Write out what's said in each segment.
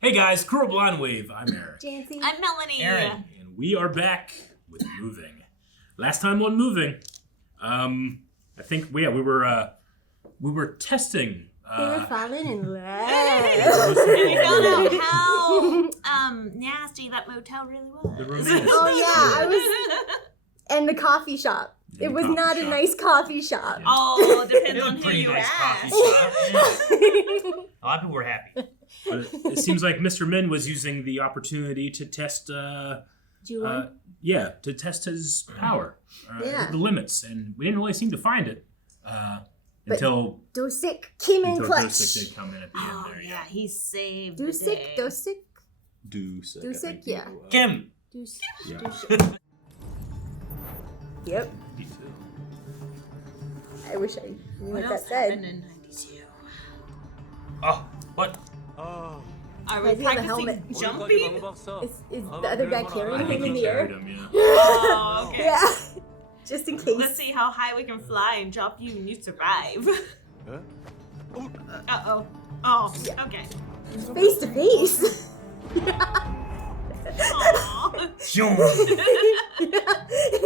Hey guys, Cruel Blonde Wave. I'm Eric. Janci. I'm Melanie. Aaron. And we are back with moving. Last time on moving, I think we were testing. They were falling in love. And you found out how nasty that motel really was. The romance. Oh yeah, I was. And the coffee shop. It was not a nice coffee shop. Yeah. Oh, depends It was on a who pretty you nice ask. coffee shop. Yeah. A lot of people were happy. But it seems like Mr. Min was using the opportunity to test. Julian? To test his power, Yeah. the limits, and we didn't really seem to find it until Dosik came in clutch. Dosik did come in at the end Oh, there. yeah, he saved the Dosik, day. Dosik, Dosik. Dosik, yeah. Kim. Dosik. Yeah. Dosik. Yep. Me too. I wish I knew What what that else happened said. in 92? Oh, what? Are Why we does he have a practicing helmet? jumping? Is the other guy carrying I him think in he the air? carried him, yeah. Oh, okay. Yeah. Just in case. Let's see how high we can fly and drop you and you survive. Uh-oh. Oh, Yeah. okay. Face to face. Aw.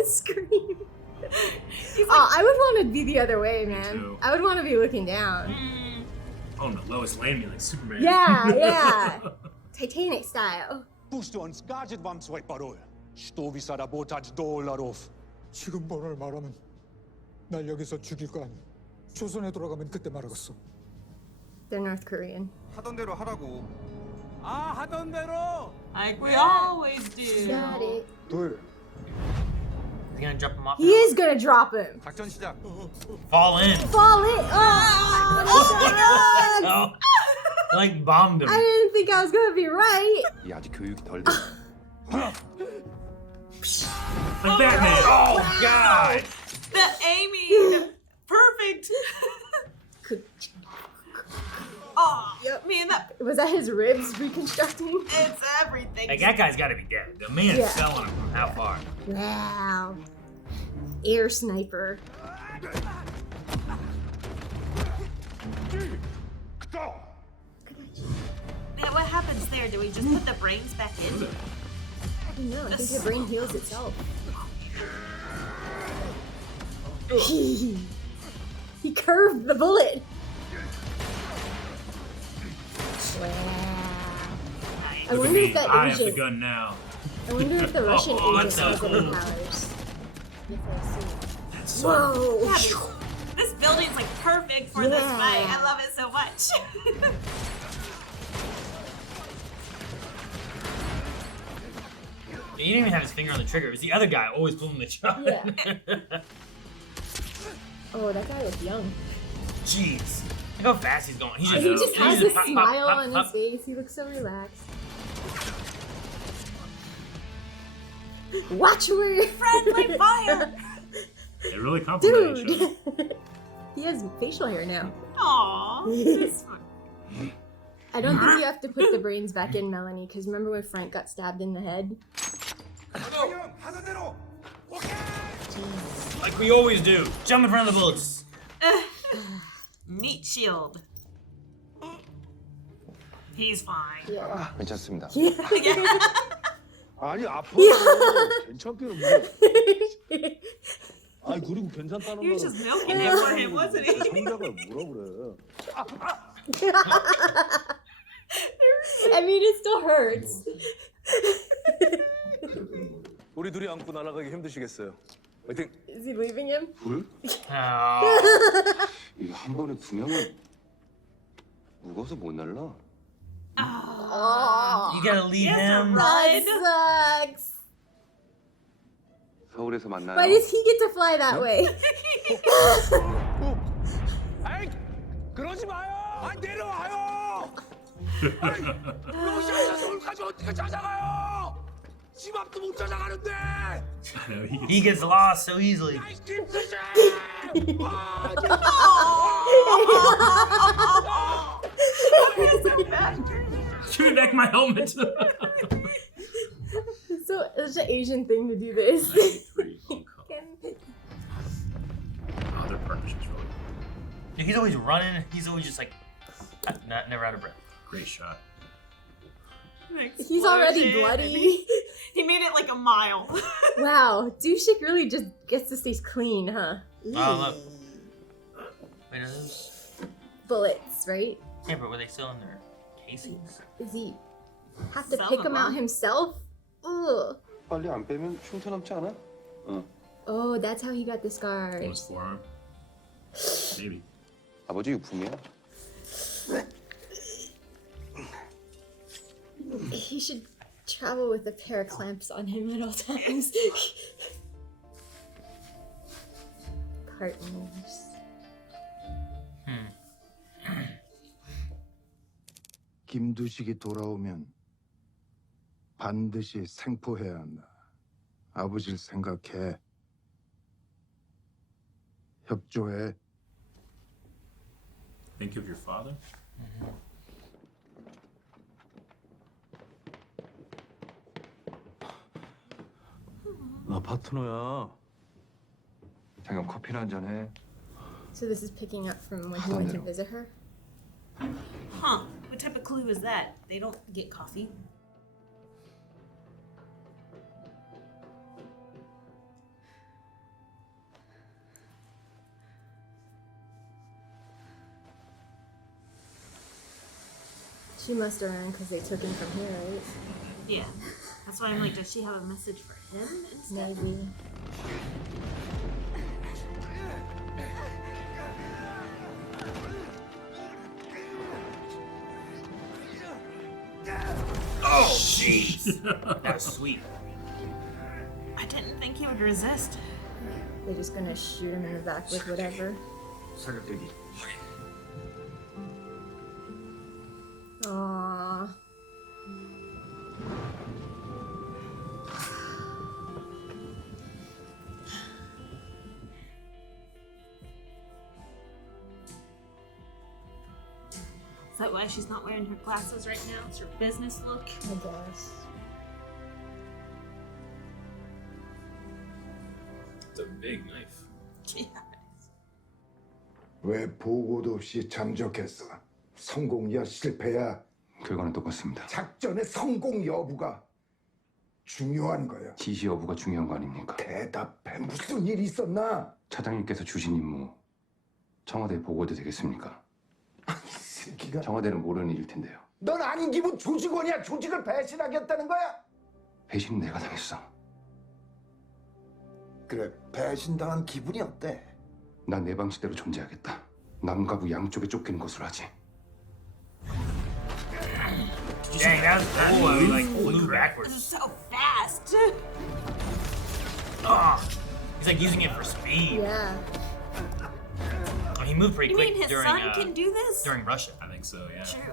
Scream. Oh, I would want to be the other way, man. too. I would want to be looking down. Mm. Oh no, Lois Lane like Superman. Yeah, yeah. Titanic style. Pushed on scarlet вам свой пароль. Что вы заработать долларов? 지금 뭐를 말하면 날 여기서 죽일 거 아니야. 조선에 돌아가면 그때 말하겠어. They're North Korean. 하던 대로 하라고. 아 하던 대로. Like we always do. Got it. 둘. He's gonna drop him off. He is gonna drop him. 작전 시작. Fall in. Fall in. Oh, that sucks. Oh. Like bombed him. I didn't think I was gonna be right. 이 아직 교육이 덜 돼. Like Batman. Oh God. The aiming. Perfect. Oh, Yep. man, that Was that his ribs reconstructing? it's everything. Like that guy's gotta be dead. The man Yeah. fell on him from how far? Wow. Air sniper. Yeah, what happens there? Do we just put the brains back in? I don't know. I think your brain heals itself. He curved the bullet. Wow. I wonder if that I have the agent. gun now. I wonder if the Russian Oh, agent what has the- any powers. If I see. That's so Whoa. Yeah, this building's like perfect for this Yeah. fight. I love it so much. He didn't even have his finger on the trigger. It was the other guy always pulling the shot. Yeah. Oh, that guy was young. Jeez. Look how fast he's going. He's I He know. just Yeah, has he's a pop, pop, smile pop, on pop. his face. He looks so relaxed. Watch where Friendly fire. It really complimented each other. Dude. He has facial hair now. Aw. This one. I don't think you have to put the brains back in, Melanie, because remember when Frank got stabbed in the head? 형 하던 대로. Like we always do. Jump in front of the bullets. Meat shield. He's fine. Yeah. 괜찮습니다. Yeah. 아니 아파요. 괜찮기는 뭐. 아니 그리고 괜찮다는 He was 거는 just milking it for him, wasn't he? 성작을 뭐라 그래? I mean, it still hurts. 우리 둘이 안고 날아가기 힘드시겠어요. 화이팅. Is he leaving him? 둘? Oh. 이거 한 번에 두 명은 무거워서 못 날라. Oh. You gotta leave He has to him. run. That sucks. 서울에서 만나요. Why does he get to fly that way? 아이 그러지 마요. 아 내려와요. 아이 러시아에서 서울까지 어떻게 찾아가요? 집 앞도 못 찾아가는데. He gets lost so easily. 아이 김수지. 아, Give me back my helmet. So it's an Asian thing to do this. 93 Hong Kong. Oh, their partnership's really He's always running. He's always just like, never out of breath. great shot. explosion. He's already and bloody. He made it like a mile. Wow, Dushik really just gets to stay clean, huh? Oh, look. Wait, are those? Bullets, right? Yeah, but were they still in their casings? Does he have to Some pick of them out them. himself? Ugh. 빨리 안 빼면 흉터 남지 않아? Oh, that's how he got the On his scars. forearm. Maybe. 아버지 유품이야? He should travel with a pair of clamps on him at all times. Partners. 김두식이 돌아오면 반드시 생포해야 한다. 아버지를 생각해. 협조해. Think of your father? 나 파트너야. 잠깐 커피나 한잔 해. So this is picking up from when he went to visit her? Huh. What type of clue is that? They don't get coffee. She must have run because they took him from here, right? Yeah. That's why I'm like, does she have a message for him instead? Maybe. Oh, jeez. That was sweet. I didn't think he would resist. They're just gonna shoot him in the back with whatever. 사격대기. Aww. Is that why she's not wearing her glasses right now? It's her business look. I guess. It's a big knife. Yeah. 왜 보고도 없이 잠적했어? 성공이야 실패야? 결과는 똑같습니다. 작전의 성공 여부가 중요한 거야. 지시 여부가 중요한 거 아닙니까? 대답해. 무슨 일 있었나? 차장님께서 주신 임무 청와대에 보고도 되겠습니까? 이 새끼가. 청와대는 모르는 일일 텐데요. 넌 아닌 기분 조직원이야. 조직을 배신하겠다는 거야? 배신은 내가 당했어. 그래, 배신당한 기분이 어때? 난 내 방식대로 존재하겠다. 남과 부 양쪽에 쫓기는 것으로 하지. Dang, that was cool. He like flew This is backwards. so fast. Ah, he's like using it for speed. Yeah. Oh, he moved pretty You quick mean his during son can do this? during Russia. I think so, yeah. True.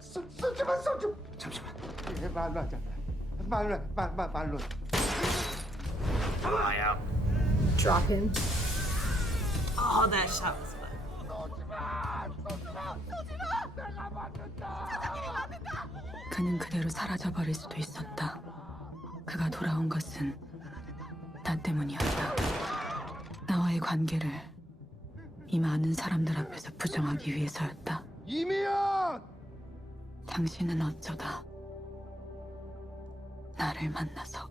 쏘지. 잠시만. 말로 하자. 말로. Oh, yeah. Drop him. Oh, that shot was fun. 그는 그대로 사라져버릴 수도 있었다. 그가 돌아온 것은 나 때문이었다. 나와의 관계를 이 많은 사람들 앞에서 부정하기 위해서였다. 이미연! 당신은 어쩌다 나를 만나서.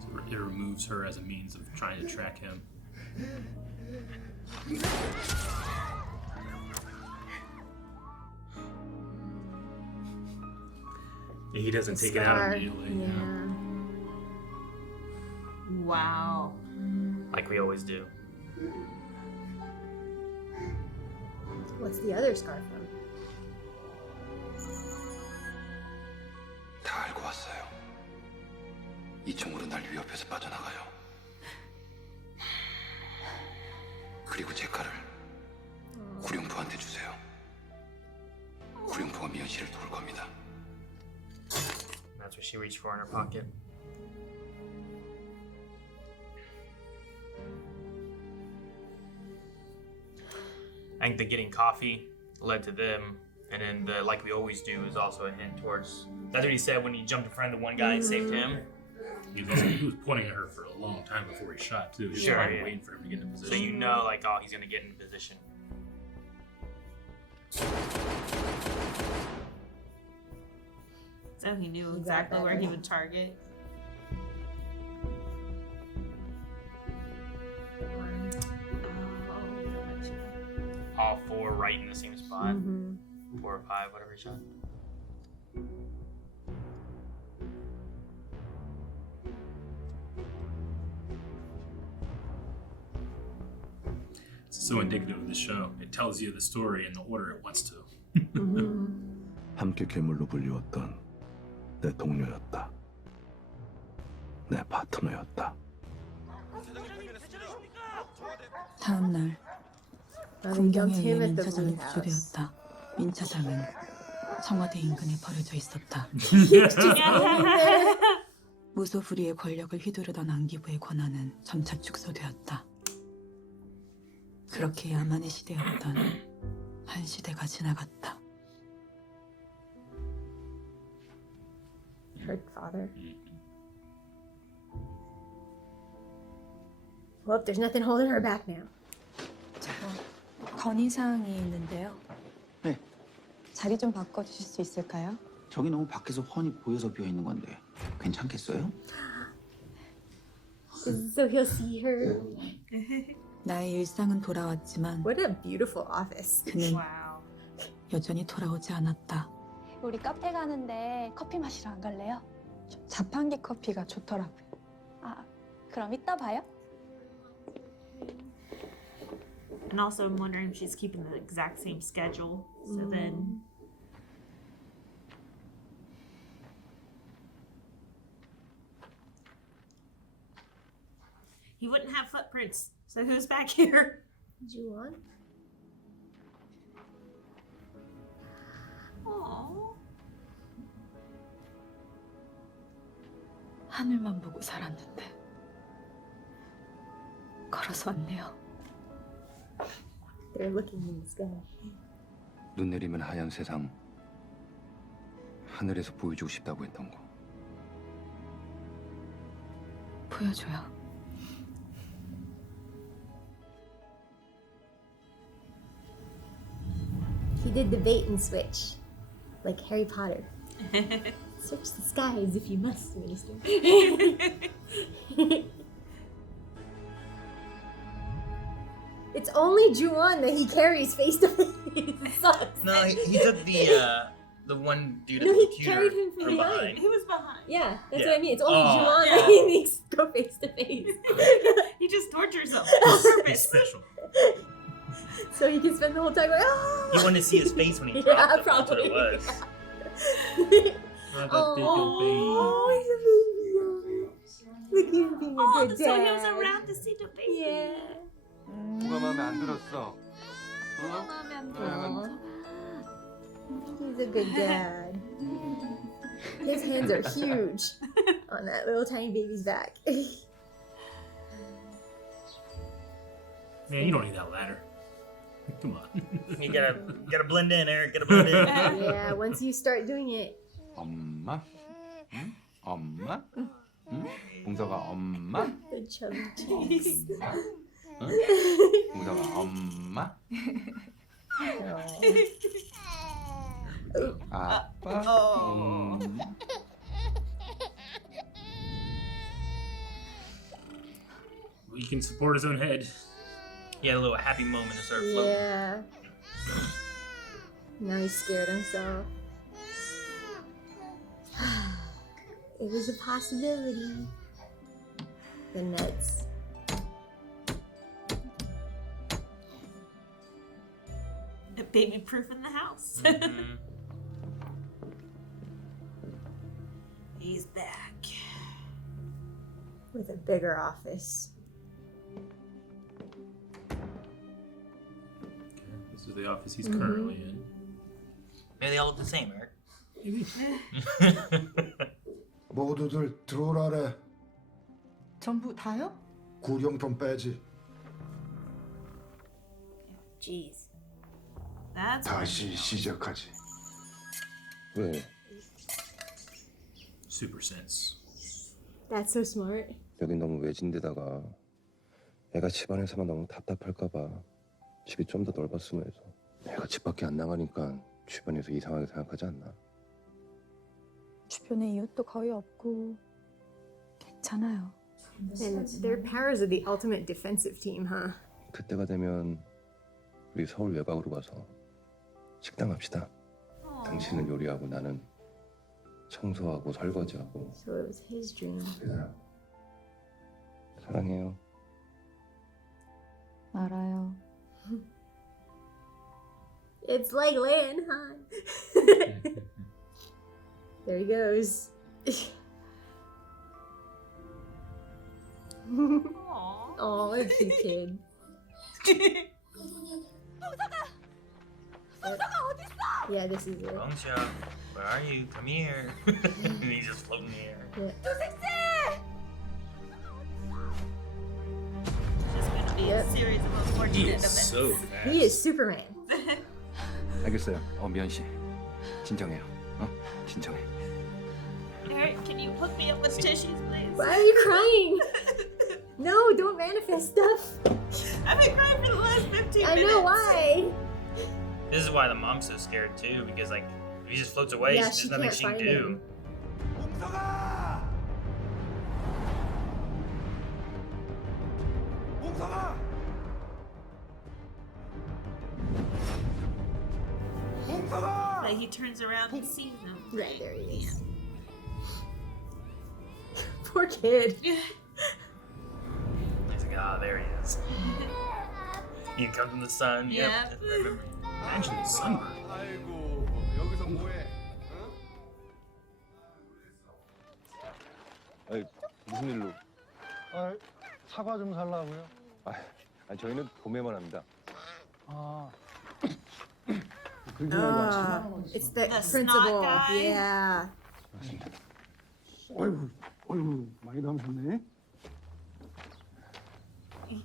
So it removes her as a means of trying to track him. He doesn't take it out Scar. immediately. Yeah. Wow. Like we always do. What's the other scar from? 다 알고 왔어요. 이 총으로 날 위협해서 빠져나가요. 그리고 제 칼을 구룡포한테 주세요. 구룡포가 미연 씨를 도울 겁니다. That's what she reached for in her pocket. I think the getting coffee led to them, and then the like we always do is also a hint towards. That's what he said when he jumped in front of the one guy and saved him. He was pointing at her for a long time before he shot, too. He was Sure, probably yeah. waiting for him to get in So position. you know, like, oh, he's gonna get in position. though. He knew exactly where he would target. All four right in the same spot. Mm-hmm. 4 or 5, whatever he shot. It's so indicative of the show. It tells you the story in the order it wants to. 함께 괴물로 불리웠던 내 동료였다. 내 파트너였다. 다음 날 군경에 의해 민차장이 구조되었다. 민차장은 청와대 인근에 버려져 있었다. 무소불위의 권력을 휘두르던 안기부의 권한은 점차 축소되었다. 그렇게 야만의 시대였던 한 시대가 지나갔다. Her father. Well, there's nothing holding her back now. 건의사항이 있는데요. 네. 자리 좀 바꿔주실 수 있을까요? 저기 너무 밖에서 훤히 보여서 비어있는 건데 괜찮겠어요? So he'll see her. 나의 일상은 돌아왔지만 What a beautiful office. 그는 Wow. 여전히 돌아오지 않았다. 우리 카페 가는데 커피 마시러 안 갈래요? 자판기 커피가 좋더라고요. 아, 그럼 이따 봐요. And also, I'm wondering if she's keeping the exact same schedule. So then. He wouldn't have footprints. So who's back here? Juan? Aww. 하늘만 보고 살았는데 걸어서 왔네요. They're looking in the sky. 눈 내리면 하얀 세상 하늘에서 보여주고 싶다고 했던 거. 보여줘요. He did the bait and switch, like Harry Potter. Search the skies if you must, Minister. It's only Juwon that he carries face to face. It sucks. No, he took the one dude at No, the he computer carried him from behind. behind. He was behind. Yeah, that's Yeah. what I mean. It's only Oh. Juwon Yeah. that he makes go face to face. He just tortures him on He's purpose. special. So he can spend the whole time going, oh! He wanted to see his face when he Yeah, dropped him. That's what probably. it was. Oh, he's a baby. Look at him being a Oh, good so dad. he was around to see the baby. Yeah. 뭐가 마음에 안 들었어? Aw. He's a good dad. His hands are huge on that little tiny baby's back. Man, you don't need that ladder. Come on. You gotta blend in, Eric. Gotta blend in. Yeah, once you start doing it. 엄마? 응? 엄마? 응? 봉서가 엄마? The chubby cheeks. 응? 봉서가 엄마? 아빠? He can support his own head. He had a little happy moment and started floating. Yeah. Now he's scared himself. It was a possibility. The nuts. Baby proof in the house. Mm-hmm. He's back. With a bigger office. This is the office he's currently in. Maybe they all look the same, Eric. Maybe. 모두들 들어오라래. 전부 다요? 구경품 빼지. Jeez. That's 다시 시작하지. 왜? Super sense. That's so smart. 여긴 너무 외진데다가 애가 집안에서만 너무 답답할까봐 집이 좀 더 넓었으면 해서. 애가 집 밖에 안 나가니까 주변에서 이상하게 생각하지 않나? 주변 주변에 이웃도 거의 없고 괜찮아요. And their powers are the ultimate defensive team, huh? 그때가 되면 우리 서울 외곽으로 가서 식당 합시다. 당신은 요리하고 나는 청소하고 설거지하고. So it was his dream. 사랑해요. 알아요. It's like laying Han. There he goes. Oh, what a cute kid. Yeah, this is it. Bong-Seok, where are you? Come here. And he's just floating in the air. Yeah. Just gonna be a series of unfortunate He is events. so fast. He is Superman. 알겠어요. 미연 씨. 진정해요. 진정해. Eric, can you hook me up with tissues, please? Why are you crying? No, don't manifest stuff. I've been crying for the last 15 I minutes. know why. This is why the mom's so scared too, because like if he just floats away, Yeah, there's she nothing can't she can find do. him. But he turns around and sees them. Yeah, there he is. Poor kid. He's like, ah, there he is. He comes in the sun. Yep. Yep. I remember. Imagine the sunburn. 아이고, 여기서 뭐해? 아니, 무슨 일로? 사과 좀 살라고요? 저희는 봄에만 합니다. Oh, it's the The principal. snot guy? Yeah. 어이구, 많이 담으셨네.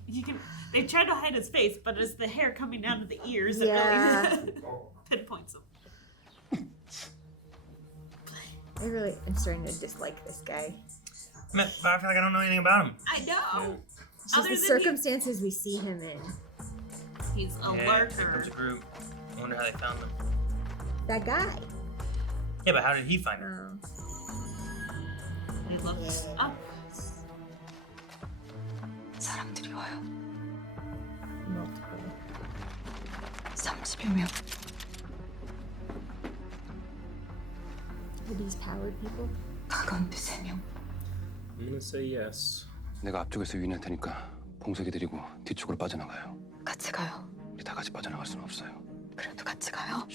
You can. They tried to hide his face, but it's the hair coming down to the ears that Yeah. really pinpoints him. I really am starting to dislike this guy. Man, but I feel like I don't know anything about him. I know. It's just Other the than circumstances we see him in. he's a Yeah, here lurker. comes a group. I wonder how they found him. That guy. Yeah, but how did he find him? Oh. He looks up. 사람들이 와요. Multiple. 30여 명. Are these powered people? 가까운데 3명. I'm gonna say yes. 내가 앞쪽에서 유인할 테니까 봉석이 데리고 뒤쪽으로 빠져나가요. 같이 가요. 우리 다 같이 빠져나갈 수는 없어요. 그래도 같이 가요.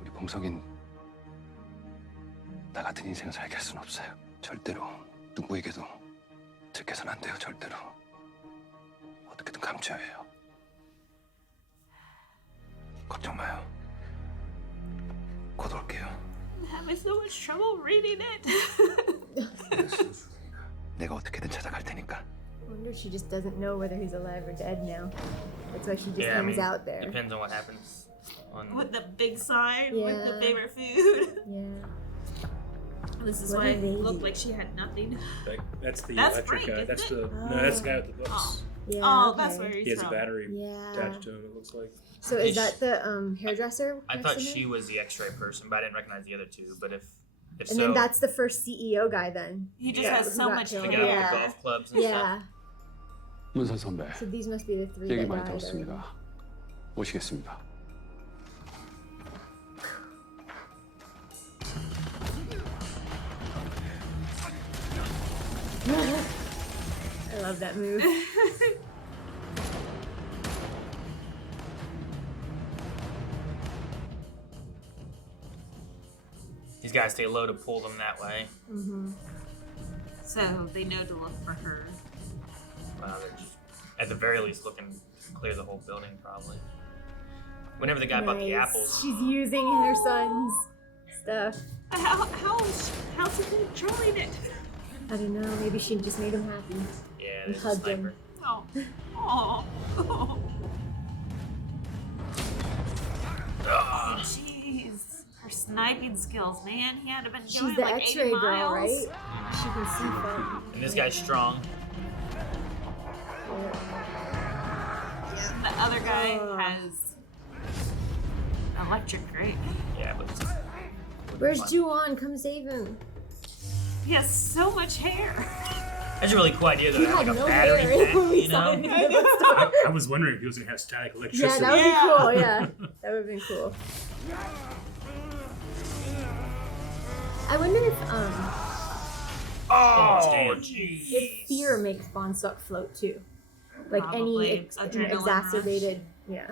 우리 봉석인 나 같은 인생을 살게 할 수는 없어요. 절대로 누구에게도 들켜선 안 돼요. 절대로. 어떻게든 감춰야 해요. 걱정 마요. 곧 올게요. I'm having so much trouble reading it. 내가 어떻게든 찾아갈 테니까. I wonder if she just doesn't know whether he's alive or dead now. That's why she just Yeah, I hangs mean, out there. Depends on what happens. With the big sign with the Yeah. favorite food. Yeah. This is What why do it they looked do? like she had nothing. That's the That's electric Frank, guy. isn't That's it? the no, that's the guy with the books. Yeah. Oh, that's okay. where he's He has a from. battery Yeah. attached to him. It looks like. So is that the hairdresser? I next thought to him? she was the X-ray person, but I didn't recognize the other two. But if And so, then that's the first CEO guy then. He just Yeah. has who so got much killed. the guy hair. with Yeah. the golf clubs and Yeah. 문선 선배, So these must be the three 얘기 that 많이 died. 들었습니다. 모시겠습니다. I love that move. these guys stay low to pull them that way. So they know to look for her. They're just, at the very least, looking to clear the whole building, probably. Whenever the guy bought the Nice. apples, She's using her son's stuff. How's she controlling it? I don't know. Maybe she just made him happy. yeah, And there's a hugged him. sniper. Oh. Oh. Ah! Jeez. Her sniping skills, man. He had to been She's going the like 80 X-ray girl, miles. right? She can see from. And this guy's strong. The other guy has electric, right? Yeah, but Where's Ju-on? Come save him. He has so much hair. That's a really cool idea, though. He to have, had like, a no battery hair pack, when we you saw know? him in the store. I was wondering if he was gonna have static electricity. Yeah, that would be cool. Yeah, that would have been cool. I wonder if jeez. if fear makes Bong-Seok float too, like Probably. any Adrenaline exacerbated. Yeah.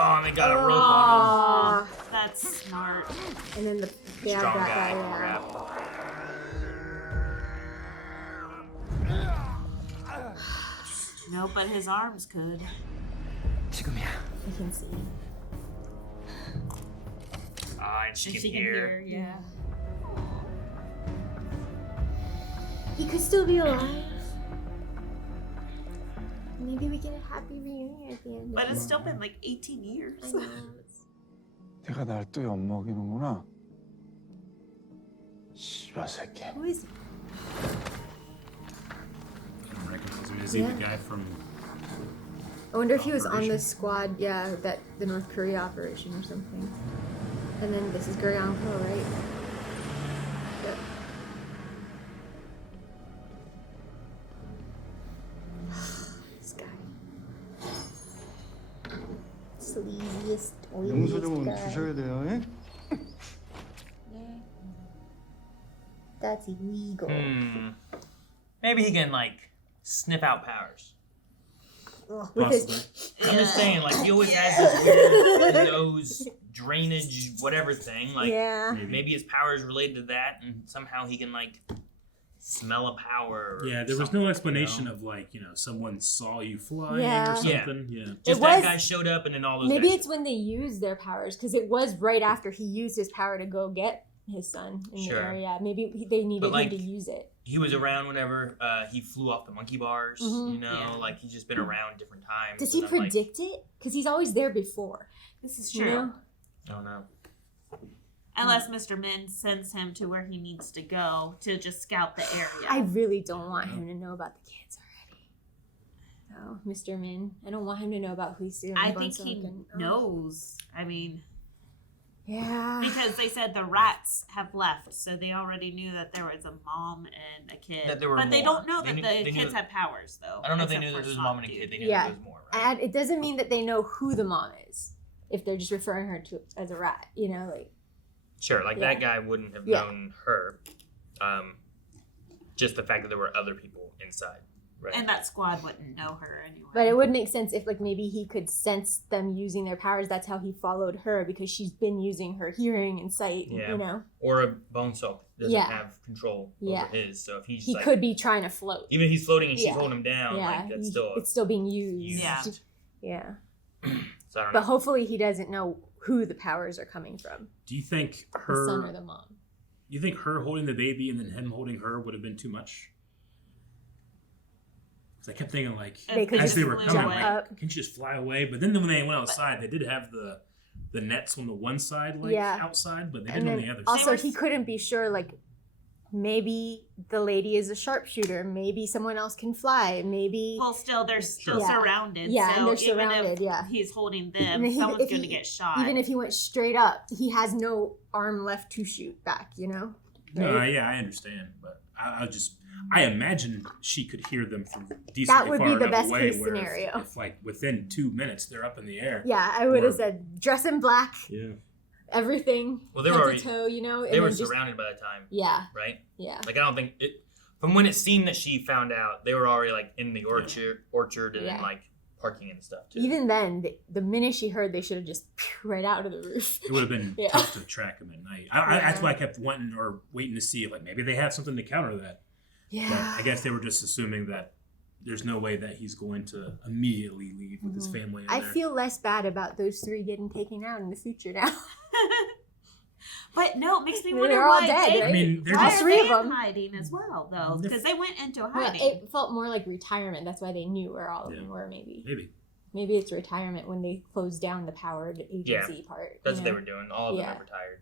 Oh, and they got a rope on him. That's smart. And then they have Strong that guy. guy. Yeah. No, but his arms could. 지금이야. I can see. And she And can hear. yeah. He could still be alive. Maybe we get a happy reunion at the end. But it's still been like 18 years. I know. 내가 날 또 엿먹이는구나. 씨발 새끼. Who is he? I don't recognize him. Is he the guy from? I wonder if he was on the squad, yeah, that the North Korea operation or something. And then this is Gang-Hoon, right? Yep. This guy. Sleaziest, oiliest guy. 돼요, 예? That's illegal. Maybe he can, like, sniff out powers. Ugh, with his I'm just saying, like, he always has this weird nose drainage whatever thing. Like, Yeah. maybe his power is related to that, and somehow he can, like, smell a power. Or Yeah, there was something, no explanation you know? of like, someone saw you flying Yeah. or something. Yeah. Just It that was- guy showed up, and then all those Maybe guys. it's when they use their powers, because it was right after he used his power to go get his son in Sure. the area. Maybe they needed But, like, him to use it. He was around whenever he flew off the monkey bars, Mhm. you know? Yeah. Like, he's just been around different times. Does he and I'm like, predict it? Because he's always there before. This is You true. know? I don't know. Unless Mr. Min sends him to where he needs to go to just scout the area. I really don't want him to know about the kids already. No, Mr. Min. I don't want him to know about Hui-Soo and I think he Bong-Seok and- knows. I mean, Yeah. because they said the rats have left, so they already knew that there was a mom and a kid. That there were but they more. don't know They that knew- the they knew kids that- have powers, though. I don't know if they except knew for that there was a Slot mom and a Dude. kid. They knew Yeah. there was more, right? And it doesn't mean that they know who the mom is. If they're just referring her to as a rat, like. Sure, like Yeah. that guy wouldn't have Yeah. known her. Just the fact that there were other people inside, right? And that squad wouldn't know her anyway. But it would make sense if, like, maybe he could sense them using their powers. That's how he followed her, because she's been using her hearing and sight, Yeah. Or a Bong-Seok doesn't Yeah. have control Yeah. over his, so if he's he like, could be trying to float. even if he's floating and she's Yeah. holding him down, like that's still it's still being used. Yeah. Yeah. So I don't But know. hopefully he doesn't know who the powers are coming from. Do you think The son or her? the mom. You think her holding the baby and then him holding her would have been too much? Because I kept thinking like, They could as they just were flew coming, away. like, can she just fly away? But then when they went outside, they did have the nets on the one side, like Yeah. outside, but they And didn't on then the other also side. he couldn't be sure, like, maybe the lady is a sharpshooter. Maybe someone else can fly. Maybe. Well, still, they're still Yeah. surrounded. Yeah, so and they're even surrounded, if yeah. he's holding And them, then someone's if going to he- get shot. Even if he went straight up, he has no arm left to shoot back, No, Right? yeah, I understand, but I imagine she could hear them from decently That would far be the enough best away case where scenario. If like within 2 minutes they're up in the air. Yeah, I would Or- have said dress in black, Yeah. everything, Well, they head were to already toe, and they were then just- surrounded by the time. Yeah. Right. Yeah. Like I don't think it. From when it seemed that she found out, they were already like in the orchard and Yeah. then like parking and stuff too. Even then, the minute she heard, they should have just right out of the roof. It would have been Yeah. tough to track them at night. That's why I kept wanting or waiting to see if like maybe they have something to counter that. Yeah. But I guess they were just assuming that there's no way that he's going to immediately leave with his Mhm. family. In I there. feel less bad about those three getting taken out in the future now. But no, it makes me They're wonder all why dead, they, right? I mean, they're why just are three they of in them. hiding as well, though? If- Because they went into Well, hiding. it felt more like retirement. That's why they knew where all of Yeah. them were, maybe. maybe. Maybe it's retirement when they closed down the powered agency part. That's you what they know? were doing. All of them Yeah. are retired.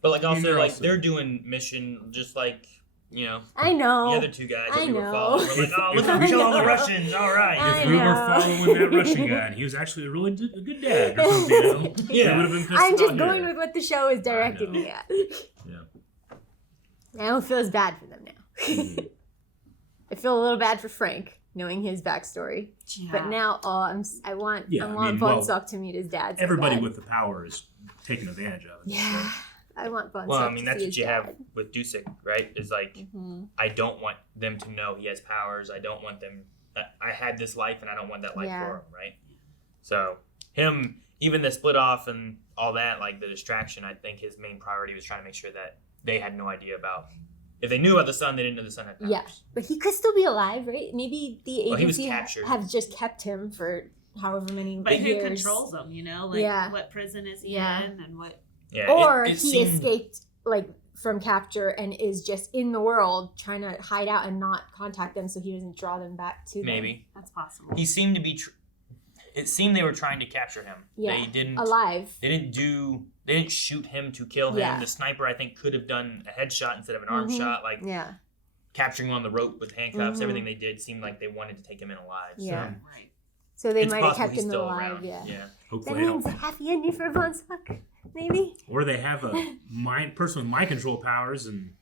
But like And also they're like also- they're doing mission just like you know, I know. the other two guys that I we were know. following. We're like, oh, look at kill all the Russians. All right. If we were following that Russian guy and he was actually a really a good dad or something, you know, Yeah. we would have been pissed I'm just about going here. with what the show is directing me at. Yeah. I don't feel as bad for them now. Mm-hmm. I feel a little bad for Frank, knowing his backstory. Yeah. But now, I want Bong-Seok to meet his dad. So Everybody bad. with the power is taken advantage of. Yeah. I want Bong-Seok Well, I mean, to that's see what his you dad. have with Dusek, right? Is like, I don't want them to know he has powers. I don't want them. I had this life, and I don't want that life for him, right? So him, even the split off and all that, like the distraction. I think his main priority was trying to make sure that they had no idea about. If they knew about the son, they didn't know the son had powers. Yeah, but he could still be alive, right? Maybe the Well, he was agency captured. have just kept him for however many But years. who controls him, you know? Like, what prison is he in and what... Yeah, or it he seemed- escaped, like, from capture and is just in the world trying to hide out and not contact them so he doesn't draw them back to them. Maybe. That's possible. He seemed to be. It seemed they were trying to capture him. Yeah, They didn't. alive. They didn't shoot him to kill him. Yeah. The sniper, I think, could have done a headshot instead of an arm Mhm. shot. Like, Yeah. capturing him on the rope with handcuffs. Mhm. Everything they did seemed like they wanted to take him in alive. Yeah. So. Right. So they It's might have possible kept he's him still alive, around. yeah. Yeah. That Hopefully, means a happy ending for Bong-Seok, maybe? or they have a person with mind control powers and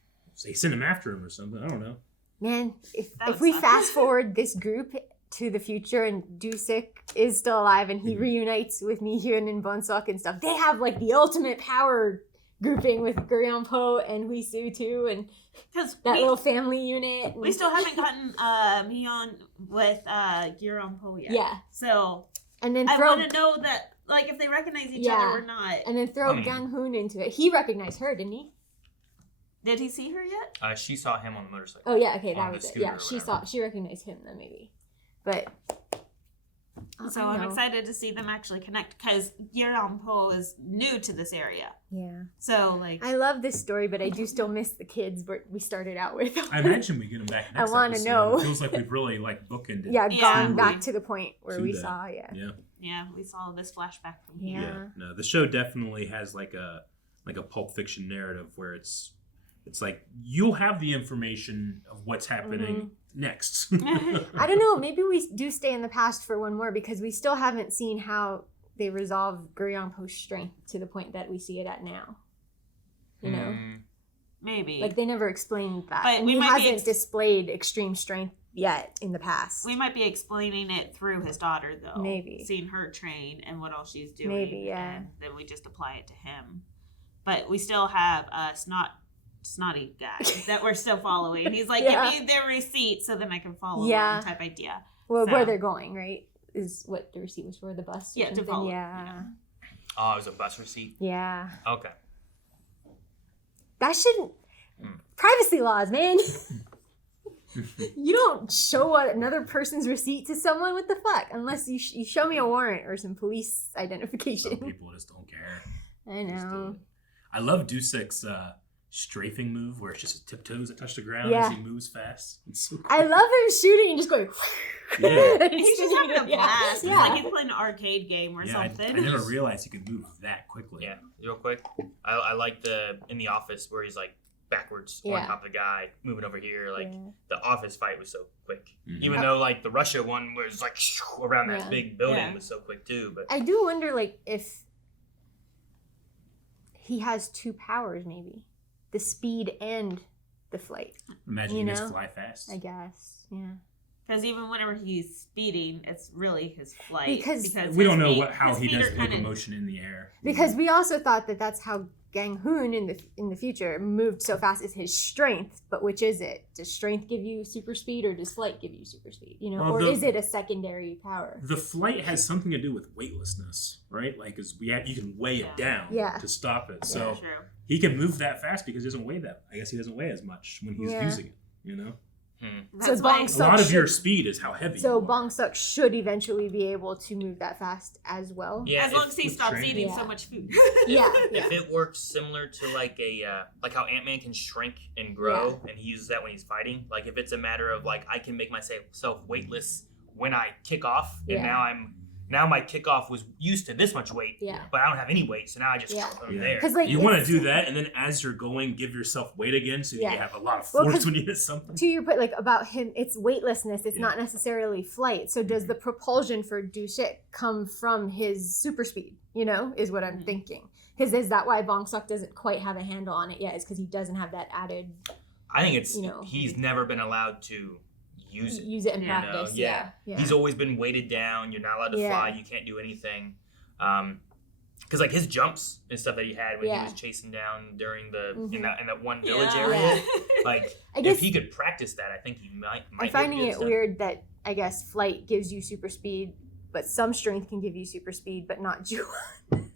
they send him after him or something. I don't know. Man, That if would we suck. fast forward this group to the future and Dusek is still alive and he reunites with Mi-hyun and Bong-Seok and stuff, they have like the ultimate power grouping with Guryeon-po and Hui-Soo too, and Because that little family unit. we still haven't gotten Mion with Gyeon-po yet. Yeah. So and then I throw want to know that, like, if they recognize each Yeah. other or not. and then throw I mean- Gang-Hoon into it. He recognized her, didn't he? Did he see her yet? She saw him on the motorcycle. Oh yeah, okay, On that the was it. scooter Yeah, or she whatever. she recognized him then maybe, but. So I I'm know. excited to see them actually connect because Gyeon-po is new to this area. Yeah. So, like... I love this story, but I do still miss the kids we started out with. I imagine we get him back I next want to episode. know. It feels like we've really bookended. Yeah, Yeah. gone to- back to the point where to we that. saw, Yeah, we saw this flashback from Yeah. here. Yeah. No, the show definitely has like a Pulp Fiction narrative where it's like you'll have the information of what's happening next. I don't know, maybe we do stay in the past for one more because we still haven't seen how they resolve Guryeon-po's strength to the point that we see it at now. You know? Maybe. Like they never explained that. But and we he might be hasn't displayed extreme strength yet in the past. We might be explaining it through his daughter, though. Maybe. Seeing her train and what all she's doing. Maybe, yeah. And then we just apply it to him. But we still have a snotty guy that we're still following. He's like, Yeah. give me their receipt so then I can follow Yeah. them type idea. Well, So- where they're going, right? Is what the receipt was for, the bus or Yeah, to something? follow, Yeah. Oh, it was a bus receipt? Yeah. Okay. That shouldn't... Privacy laws, man. You don't show another person's receipt to someone. What the fuck? Unless you show me a warrant or some police identification. Some people just don't care. I know. I love Dusek's strafing move where it's just tiptoes that touch the ground Yeah. as he moves fast. It's so cool. I love him shooting and just going... Yeah. He's just having a blast. Yeah. It's like he's playing an arcade game or Yeah, something. I never realized he could move that quickly. Yeah, real quick. I like in the office where he's like backwards Yeah. on top of the guy, moving over here. Like Yeah. the office fight was so quick. Mhm. Even though like the Russia one was like around that Yeah. big building Yeah. was so quick too. But I do wonder, like, if he has two powers, maybe. The speed and the flight. Imagine You he just know? fly fast. I guess. Yeah. Because even whenever he's speeding, it's really his flight. Because we don't his know feet- how his he feet does are kinda- locomotion in the air. Because we also thought that that's how Gang-Hoon in the future moved so fast is his strength, but which is it? Does strength give you super speed or does flight give you super speed? You know, Well, or the- is it a secondary power? The flight has something to do with weightlessness, right? Like, you can weigh it down Yeah. to stop it. So True. he can move that fast because he doesn't weigh that. I guess he doesn't weigh as much when he's Yeah. using it. You know, That's So why Bong-Seok a lot of your should- speed is how heavy. So you are. Bong-Seok should eventually be able to move that fast as well. yeah, as long as he with stops training. eating Yeah. so much food. Yeah. if it works similar to like like how Ant-Man can shrink and grow, and he uses that when he's fighting. Like if it's a matter of like I can make myself weightless when I kick off, and Yeah. now I'm now my kickoff was used to this much weight, but I don't have any weight, so now I just put them there. Like, you want to do that, and then as you're going, give yourself weight again, so you have a lot of force when you hit something. To your point, like about him, it's weightlessness. It's not necessarily flight. So does the propulsion for Dusik come from his super speed? You know, is what I'm thinking. Because is that why Bong-Seok doesn't quite have a handle on it yet? Is because he doesn't have that added. I think it's he's never been allowed to use it in practice. Yeah. He's always been weighted down. You're not allowed to fly. You can't do anything. Because like his jumps and stuff that he had when he was chasing down during the in that one village area, like if he could practice that, I think he might. I'm finding it weird that I guess flight gives you super speed, but some strength can give you super speed, but not Ju-won.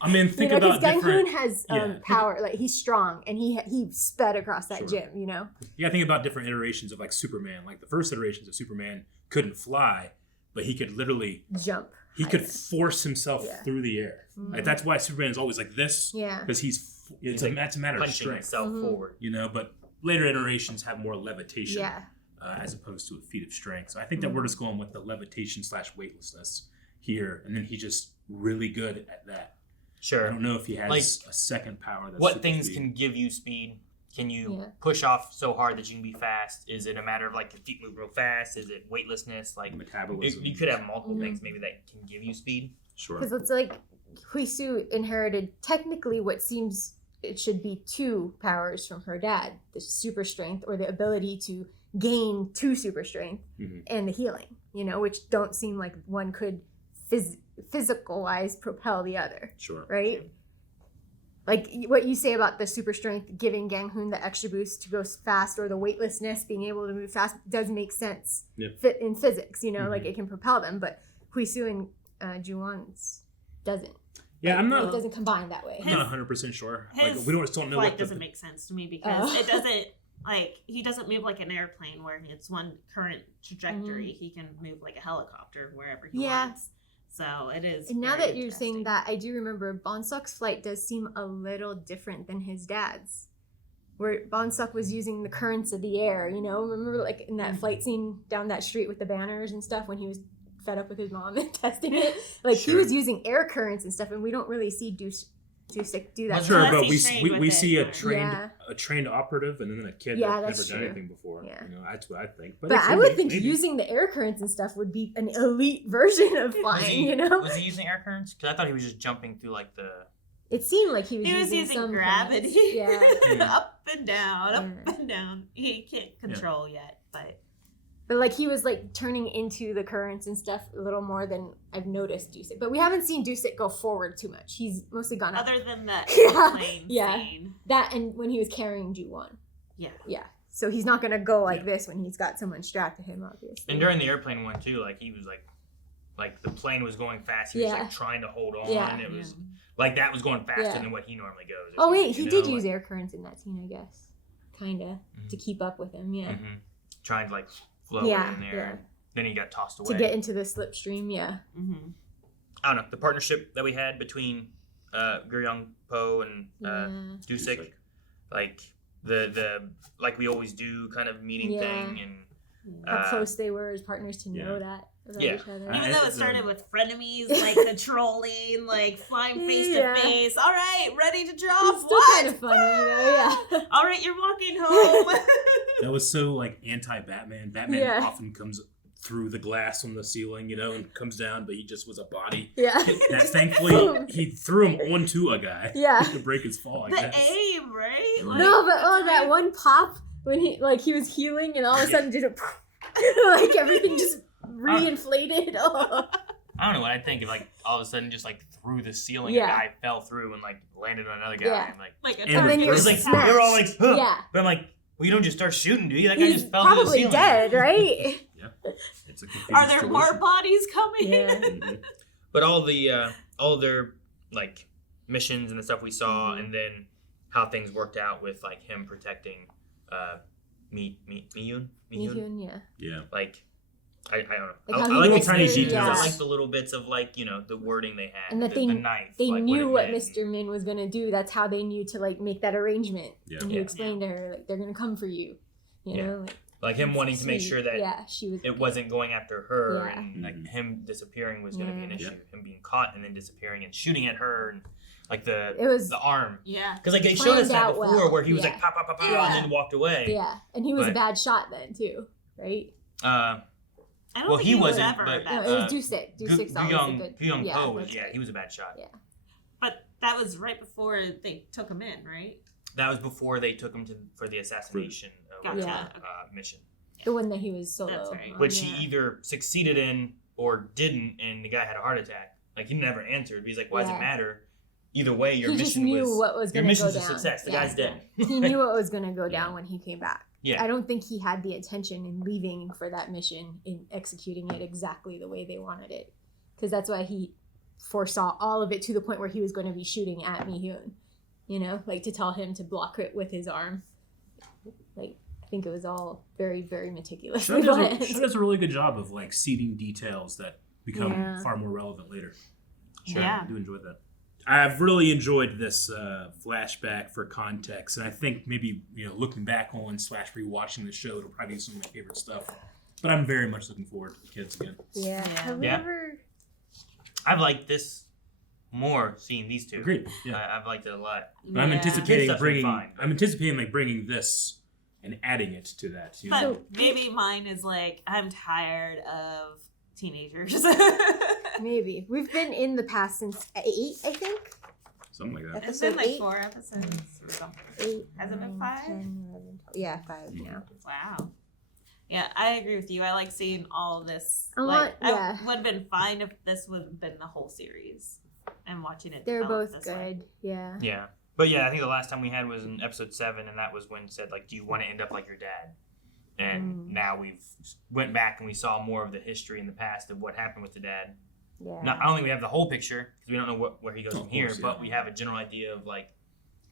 I mean, think about Gang-Hoon has power. Like he's strong, and he sped across that gym. You know. You gotta think about different iterations of like Superman. Like the first iterations of Superman couldn't fly, but he could literally jump. He could force himself through the air. Like that's why Superman is always like this. Yeah. Because that's a matter of strength. Himself forward. You know, but later iterations have more levitation. As opposed to a feat of strength. So I think that we're just going with the levitation / weightlessness here, and then he's just really good at that. Sure. I don't know if he has a second power. That's what things can give you speed? Can you push off so hard that you can be fast? Is it a matter of like your feet move real fast? Is it weightlessness? Like metabolism? You could have multiple things maybe that can give you speed. Sure. Because it's like Hui-Soo inherited technically what seems it should be 2 powers from her dad: the super strength or the ability to gain 2 super strength, and the healing. You know, which don't seem like one could physical-wise propel the other. Sure. Right? Like what you say about the super strength giving Gang-Hoon the extra boost to go fast, or the weightlessness being able to move fast, does make sense in physics. You know, like it can propel them, but Hui-Soo and Ju-won's doesn't. Yeah, I'm not. It doesn't combine that way. I'm not 100% sure. Like, we don't know what doesn't make sense to me because it doesn't. Like, he doesn't move like an airplane where it's one current trajectory. He can move like a helicopter wherever he wants. So it is. And now that you're saying that, I do remember Bong-Seok's flight does seem a little different than his dad's. Where Bong-Seok was using the currents of the air, you know? Remember like in that flight scene down that street with the banners and stuff when he was fed up with his mom and testing it? Like he was using air currents and stuff, and we don't really see Dusik do that. Sure, but we see a trained operative and then a kid that's never done anything before. Yeah. You know, that's what I think. But I would think using the air currents and stuff would be an elite version of flying. You know, was he using air currents? Because I thought he was just jumping through like the. It seemed like he was using some gravity. Up and down, Yeah. up and down. He can't control yet, but. But like he was like turning into the currents and stuff a little more than I've noticed Dusik. But we haven't seen Dusik go forward too much. He's mostly gone up. Other than that plane scene. That and when he was carrying Ju-won. Yeah. Yeah. So he's not gonna go like this when he's got someone strapped to him, obviously. And during the airplane one too, like he was like the plane was going fast. He was like trying to hold on. Yeah. It was like that was going faster than what he normally goes. Oh wait, he did use air currents in that scene, I guess. Kinda. To keep up with him, Trying to like float in there. Yeah. Then he got tossed away. To get into the slipstream, I don't know. The partnership that we had between Gyeong-po and Dusik, like the like we always do kind of meeting thing, and how close they were as partners to know that about each other. Even though it started with frenemies, like the trolling, like flying face to face. All right, ready to drop. It's still kind of funny, you know? All right, you're walking home. That was so like anti-Batman. Batman often comes through the glass on the ceiling, you know, and comes down, but he just was a body. Yeah. That thankfully he threw him onto a guy. Yeah. To break his fall. I guess. Aim, right? Like, no, but that one pop when he was healing and all of a sudden just like everything just reinflated. I don't know what I'd think if like all of a sudden just like through the ceiling a guy fell through and like landed on another guy and and then you're like smashed. they're all like but I'm like, well, you don't just start shooting, do you? That guy just fell through the probably ceiling. dead, right? It's a Are there more bodies coming? Yeah. But all their like missions and the stuff we saw, and then how things worked out with like him protecting Mihun, yeah. Like I don't know. Like I like the tiny details. I like the little bits of like, you know, the wording they had, and that the knife. They like, knew what Mr. Min was gonna do. That's how they knew to like make that arrangement. Yeah. And he explained to her like they're gonna come for you. You know. Like him wanting to make sure that she was. It wasn't going after her, and like him disappearing was going to be an issue. Him being caught and then disappearing and shooting at her, and like the arm. Yeah. Because like they showed us that before, where he was Yeah. like pop, pop, pop, pop, and then walked away. Yeah, and he was a bad shot then too, right? I don't Well, think he was wasn't, ever but a bad No, it was Dusik. Dusik's always a good. Young yeah, Po was that's yeah, right. he was a bad shot. Yeah. But that was right before they took him in, right? That was before they took him for the assassination Gotcha. mission. The one that he was solo. That's right. Which he either succeeded in or didn't, and the guy had a heart attack. Like he never answered. He's like, "Why does it matter? Either way, your he mission just knew what was going to go mission's down. a success. The guy's dead." He knew what was going to go down when he came back. Yeah. I don't think he had the intention in leaving for that mission in executing it exactly the way they wanted it, because that's why he foresaw all of it to the point where he was going to be shooting at Mi-Hyun. You know, like to tell him to block it with his arm. Like I think it was all very, very meticulous. Show does a really good job of like seeding details that become far more relevant later. Sure. Yeah. I do enjoy that. I've really enjoyed this flashback for context, and I think maybe looking back on / rewatching the show, it'll probably be some of my favorite stuff. But I'm very much looking forward to the kids again. Yeah. Have we ever? I've liked this more seeing these two. Agreed. Yeah. I've liked it a lot. But I'm anticipating This stuff's been fine. I'm anticipating like bringing this and adding it to that. But maybe mine is like I'm tired of teenagers. Maybe we've been in the past since 8, I think. Something like that. It's been like 8? 4 episodes or something. 8, Has it been 9, 5? 10, 11, 12. Yeah, 5 now. Wow. Yeah, I agree with you. I like seeing all of this. I would have been fine if this would have been the whole series and watching it. They're develop both this way. good. Yeah. Yeah. But yeah, I think the last time we had was in episode 7, and that was when it said, like, do you want to end up like your dad? And now we've went back and we saw more of the history in the past of what happened with the dad. Yeah. Not only we have the whole picture, because we don't know where he goes from here, course, but we have a general idea of, like,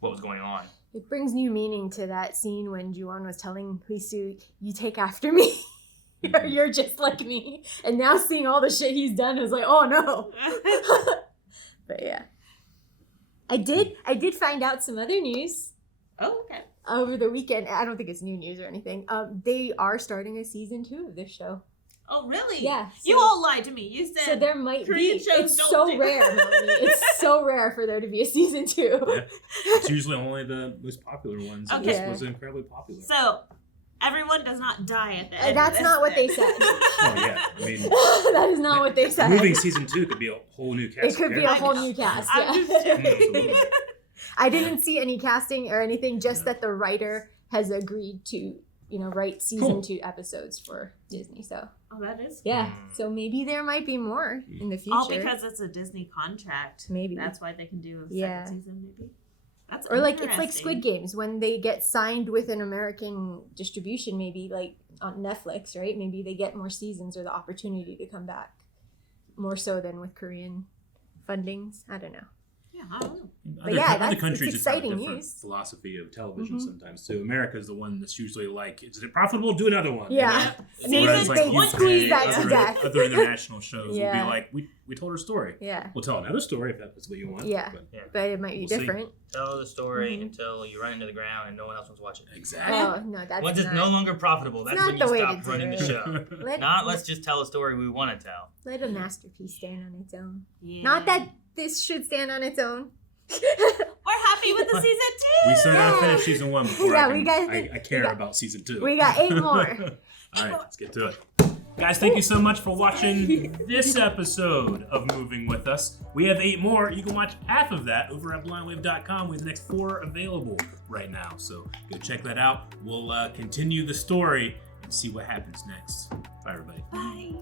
what was going on. It brings new meaning to that scene when Ju-won was telling Hui-Soo, you take after me. You're just like me. And now seeing all the shit he's done, I was like, oh no. But yeah. I did find out some other news. Oh, okay. Over the weekend. I don't think it's new news or anything. They are starting a season 2 of this show. Oh, really? Yeah. You all lied to me. You said so there might Korean be. shows It's don't so do rare, Melanie. It's so rare for there to be a season 2. Yeah. It's usually only the most popular ones. Okay. This was incredibly popular. So everyone does not die at the end. That's not what they said. Oh yeah, I mean that is not what they said. Moving season 2 could be a whole new cast. It could be a whole new cast. I'm Yeah. just joking. I didn't see any casting or anything, just that the writer has agreed to, write season 2 episodes for Disney. So Oh, that is. yeah, so maybe there might be more in the future. All because it's a Disney contract. Maybe. That's why they can do a Yeah. second season, maybe. That's Or like it's like interesting. Squid Games when they get signed with an American distribution, maybe like on Netflix, right? Maybe they get more seasons or the opportunity to come back more so than with Korean fundings. I don't know. Yeah, I don't know. But yeah, other it's countries just have a exciting different news. philosophy of television sometimes too. America's the one that's usually like, is it profitable? Do another one. Yeah. Whereas, They squeeze that to death. Other international shows will Yeah. be like, we told our story. Yeah. We'll tell another story if that's what you want. Yeah. But it might be We'll see. different. Tell the story until you run into the ground and no one else wants to watch it. Exactly. Oh, no, that's Once it's not. no longer profitable, that's not when the you way stop to do running the it. show. Not let's just tell a story we want to tell. Let a masterpiece stand on its own. Yeah. Not that this should stand on its own. We're happy with the season 2. We still gotta finish season 1 before Yeah, I care about season 2. We got 8 more. All right, let's get to it. Guys, thank you so much for watching this episode of Moving With Us. We have 8 more. You can watch half of that over at blindwave.com. We have the next 4 available right now. So go check that out. We'll continue the story and see what happens next. Bye, everybody. Bye.